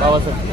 बाबासाहेब.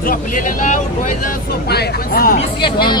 झोपलेल्याला उठवायचं सोपं आहे पण वीस घेतलेला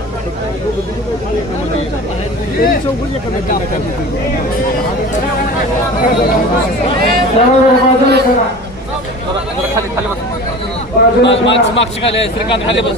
मागची खाली आहे श्रीकांत खाली बस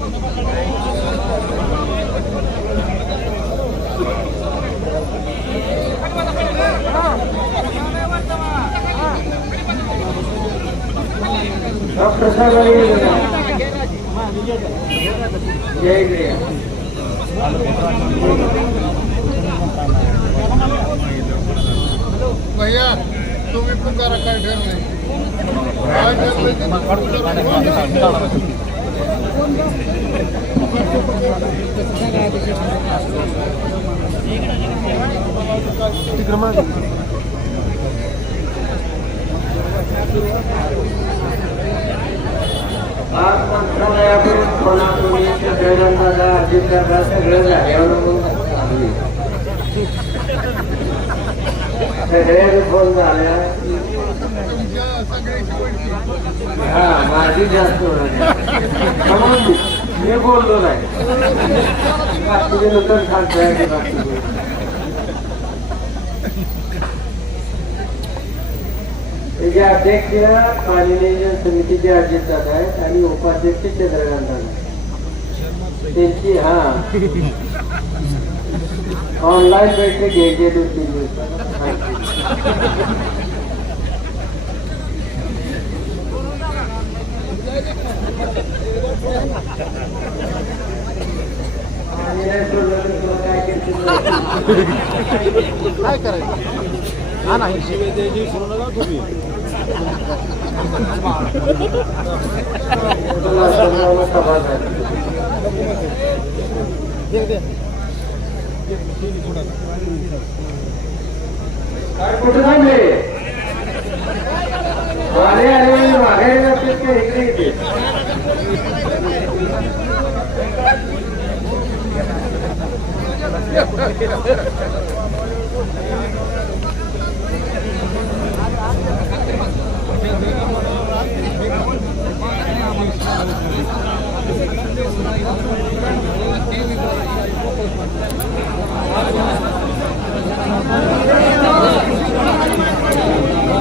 भैया तुम्ही पुकारा काय ठरलंय काय ठरलंय ते आज मंत्रालयाकडून कोणाकडून सगळ्यांना अजितदादा सगळं फोन झाल्या हा माझी जास्त होणार म्हणून मी बोललो नाही. बाकीचे नंतर सांगताय त्याचे अध्यक्ष पाणी नियोजन समितीचे अजित दादा आहेत आणि उपाध्यक्ष चंद्रकांत दादा त्यांची हा. ऑनलाईन बैठक घ्यायची दोन तीन दिवसात आणि नाही सोडलं तर तुला काय काय करायचं हा नाही तुला सर्वांना सभा झाली. थांबले अरे अरे मागे तिथे इकडे इथे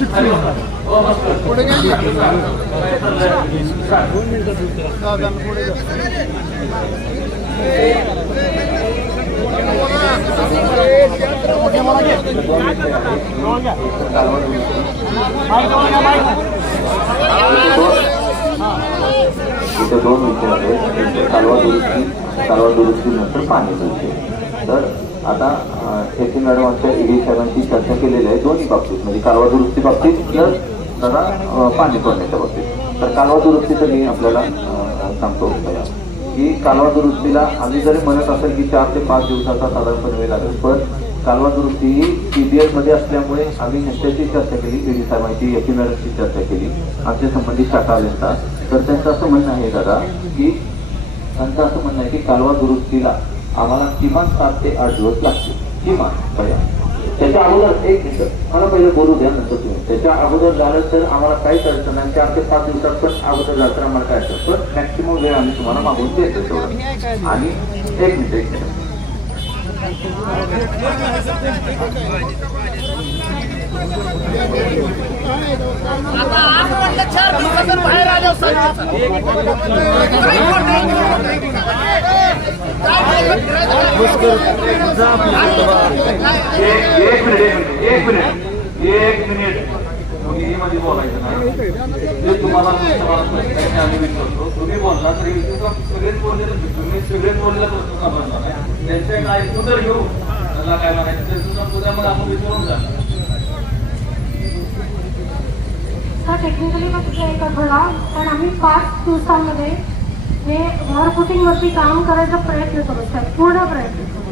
पुढे दोन विषय आहेत कालवा दुरुस्ती कालवा दुरुस्तीनंतर पाणी विषय तर आता अं, मॅडम आमच्या ईडी साहेबांशी चर्चा केलेली आहे दोन्ही बाबतीत. म्हणजे कालवा दुरुस्ती बाबतीत प्लस जरा पाणी सोडण्याच्या बाबतीत. तर कालवा दुरुस्तीचं मी आपल्याला सांगतो की कालवा दुरुस्तीला आम्ही जरी म्हणत असेल की चार ते पाच दिवसाचा साधारणपणे वेळ लागेल पण कालवा दुरुस्ती ही सीबीएसमध्ये असल्यामुळे आम्ही ह्यांच्याशी चर्चा केली ईडी साहेबांची यकी मॅडमशी चर्चा केली आमचे संबंधित शाखा अभियंता तर त्यांचं असं म्हणणं आहे दादा की त्यांचं असं म्हणणं आहे की कालवा दुरुस्तीला आम्हाला किमान सात ते आठ दिवस लागतील. किमान पहिला त्याच्या अगोदर एक मिनिट मला पहिले बोलू द्या नंतर तुम्ही. त्याच्या अगोदर झालं तर आम्हाला काहीच अडचण नाही. चार ते पाच दिवसात पण अगोदर झालं तर आम्हाला काय अडचण पण मॅक्सिमम वेळ आम्ही तुम्हाला मागून देतो तेवढं. आणि एक मिनिट एक मिनिट. एक मिनिट एक मिनिट. एक मिनिट हिंदीमध्ये बोलायचं नाही जे तुम्हाला आम्ही विचारतो तुम्ही बोलला तरी सगळेच बोलले तुम्ही सगळेच बोलले तर प्रश्न नाही घेऊ त्यांना काय म्हणायचं त्यांचं मग आपण विचारून जाणार हा टेक्निकली फक्त एक आठवडा पण आम्ही पाच दिवसांमध्ये हे घर फुटिंगवरती काम करायचा प्रयत्न करू साहेब पूर्ण प्रयत्न करू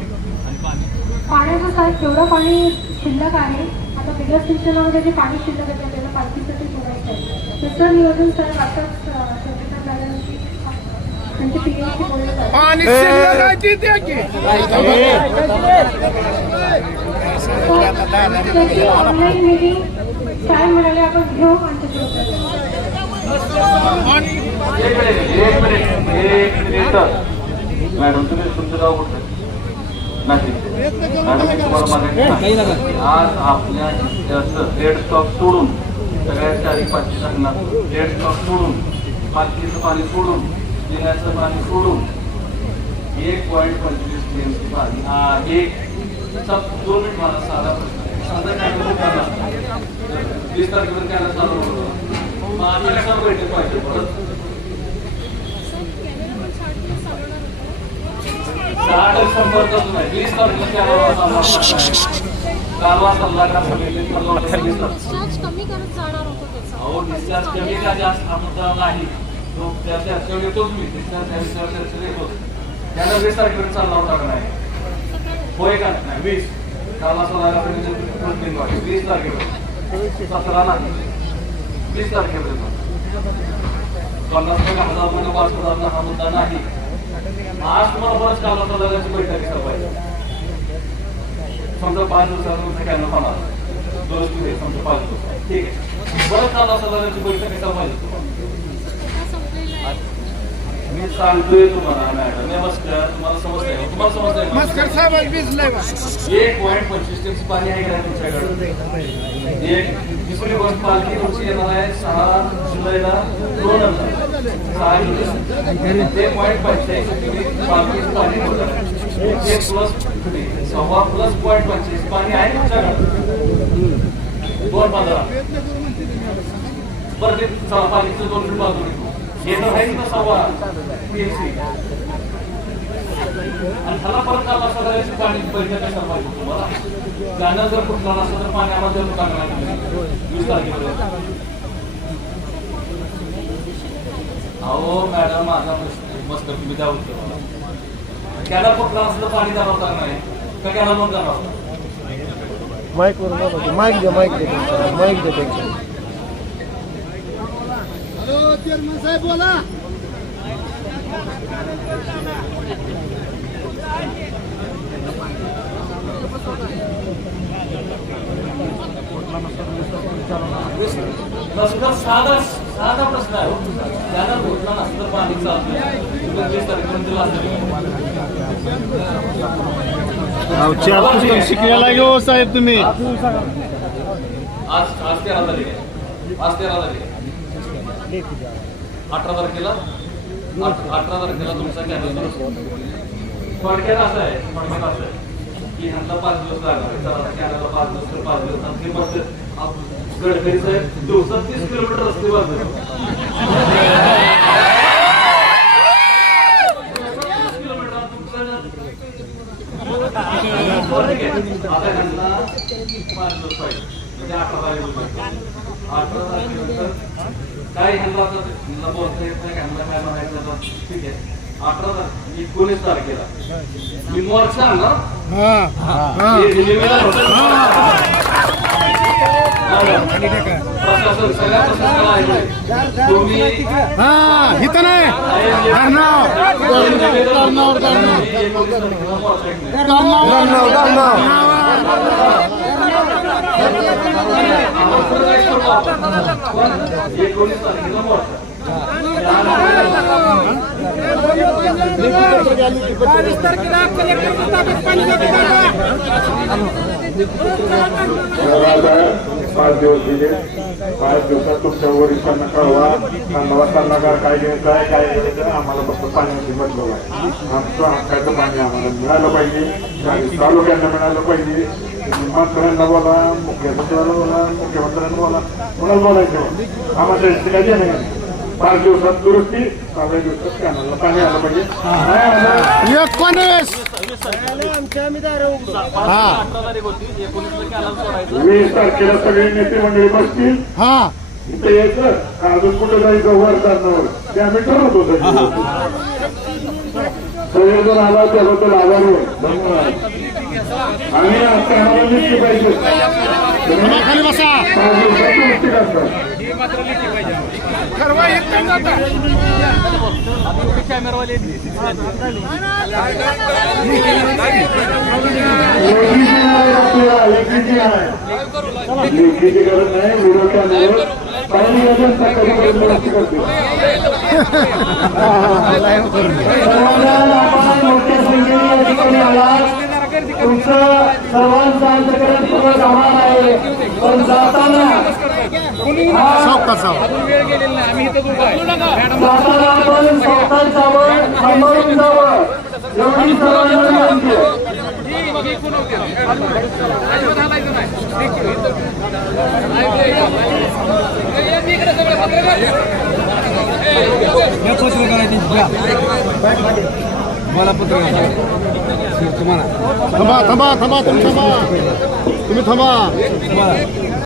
पाण्याचं साहेब जेवढं पाणी शिल्लक आहे आता वेगळ्या सिंचनामध्ये जे पाणी शिल्लक आहे त्याला पालखीसाठी सोडायचं आहे. त्याचं नियोजन साहेब आताच ऑनलाईन मीटिंग काय म्हणाले आपण घेऊ आणि त्याची एक मिनिट एक मिनिट एक मिनिट मॅडम तुम्ही तुमचं गाव कुठलं नाशिक मॅडम मी तुम्हाला आज आपल्या रेड स्टॉक सोडून सगळ्या चारी पाचशे सांगणार रेड स्टॉक सोडून पालखीचं पाणी सोडून पिण्याचं पाणी सोडून एक पॉईंट पंचवीस टीएमसी पाणी हा, एक दोन मिनिट. मला साधा प्रश्न साधा काय करू करणार वीस चालू होतं आम्ही पाहिजे नाही वीस. सल्लागार समिती कमी करत जाणार होतो अहो डिस्चार्ज कमी का जास्त हा मुद्दा नाही तो त्या चर्चेवर येतोच मी डिस्चार्ज त्या विषयावर चर्चेवर येतो त्याला वीस तारखेपर्यंत चालला होता का नाही होय का नाही वीस काल असं वीस तारखेपर्यंत सतरा नाही वीस तारखेपर्यंत. पन्नास टक्के हजार पाच हजार हा मुद्दा नाही. आज तुम्हाला काल असं लागल्याची बैठक घेतलं पाहिजे समजा पाच दिवसात तुमचं कॅनल होणार. दुरुस्ती होईल समजा पाच दिवस. ठीक आहे. काल असं लागल्याची बैठक घेतलं पाहिजे मी सांगतोय तुम्हाला मॅडम नमस्कार तुम्हाला समजतंय? तुम्हाला समजतंय का? मस्कर साहेब एक पॉईंट पंचवीस टीएमसी पाणी आहे का तुमच्याकडे? एक दुसरी गोष्ट पालखी तुमची येणार आहे सहा जुलैला दोन हजार. ते पॉईंट पंच्याऐंशी पालखी पाणी होणार ते प्लस सव्वा प्लस पॉईंट पंचवीस पाणी आहे तुमच्याकडे दोन पंधरा बरं ते चला पालखीचं दोन रुपये बाजूने हे तर आहे ना सव्वा तीनशे आणि त्याला परत काल असं करायची पाणी बैठक कशा पाहिजे तुम्हाला? गाणं जर कुठलं नसलं तर पाणी आम्हाला टाकणार नाही. वीस तारखेपर्यंत अहो मॅडम माझा आहे. मस्त तुम्ही द्या उत्तर कॅनल कुठलं असलं पाणी द्यावं होणार नाही. का कॅनल बंद करणार होता? माईक वर नका माईक द्या माईक द्या माईक त्यांच्या हॅलो चेअरमन साहेब बोला. प्रश्न साधा साधा प्रश्न आहे. असेल. शिकलेला घेऊ साहेब तुम्ही. आज आज तेरा तारीख आहे. आज तेरा तारीख अठरा तारखेला? अठ- अठरा तारखेला तुमचा कॅनल थोडक्यात असं आहे थोडक्यात असं आहे. की ह्यांना पाच दिवस लागणार चला आता पाच दिवस तर पाच दिवस. आणि ते मग आहे गडकरी साहेब दिवसात तीस किलोमीटर रस्ते बांधले पाच दिवस म्हणजे अठरा अठरा काय ह्यांना बोलता येत नाही ह्यांना काय म्हणायचं ठीक आहे. अठरा एकोणीस तारखेला. मी हे. प्रशासन सगळ्या प्रशासनाला. तुम्ही हा. इथं नाही. कर्नावर एकोणीस तारखेला मोर्चा. पाच दिवस दिले पाच दिवसात तुमच्या वरिष्ठांना कळवा कांदा सल्लागार काय घ्यायचं आहे काय घ्यायचं आम्हाला फक्त पाण्याची बदलव आहे आमचं हक्काचं पाणी आम्हाला मिळालं पाहिजे तालुक्यांना मिळालं पाहिजे मंत्र्यांना बोला मुख्यमंत्र्यांना बोला मुख्यमंत्र्यांना बोला कोणाला बोलायचं आम्हाला काही नाही पाच दिवसात दुरुस्ती सहाव्या दिवसात कॅनलला पाणी आलं पाहिजे. एकोणीस. हा. वीस तारखेला सगळे नेते मंडळी बसतील. हा. इथे यायचं. अजून कुठे जायचं वर कारणावर ते आम्ही ठरवतो सगळे. जर आला त्याबद्दल आभार होईल धन्यवाद आणि आता आम्हाला पाहिजे. खाली बसा पाच दिवसात दुरुस्ती करता कॅमेरावाले लेखीची नाही आपल्याला लेखीची नाही लेखीची गरज नाही व्हिडिओ कॅमेरावर पाहिजे असेल तर कधीपर्यंत दुरुस्ती करते सर्वांना आपण मोठ्या संख्येने या ठिकाणी आलात तुमचं सर्वांचं अंतकरण पूर्ण गमाण आहे. पण जाताना एवढी सर्वांना विनंती आहे. थांबा थांबा थांबा. तुम्ही थांबा. तुम्ही थांबा.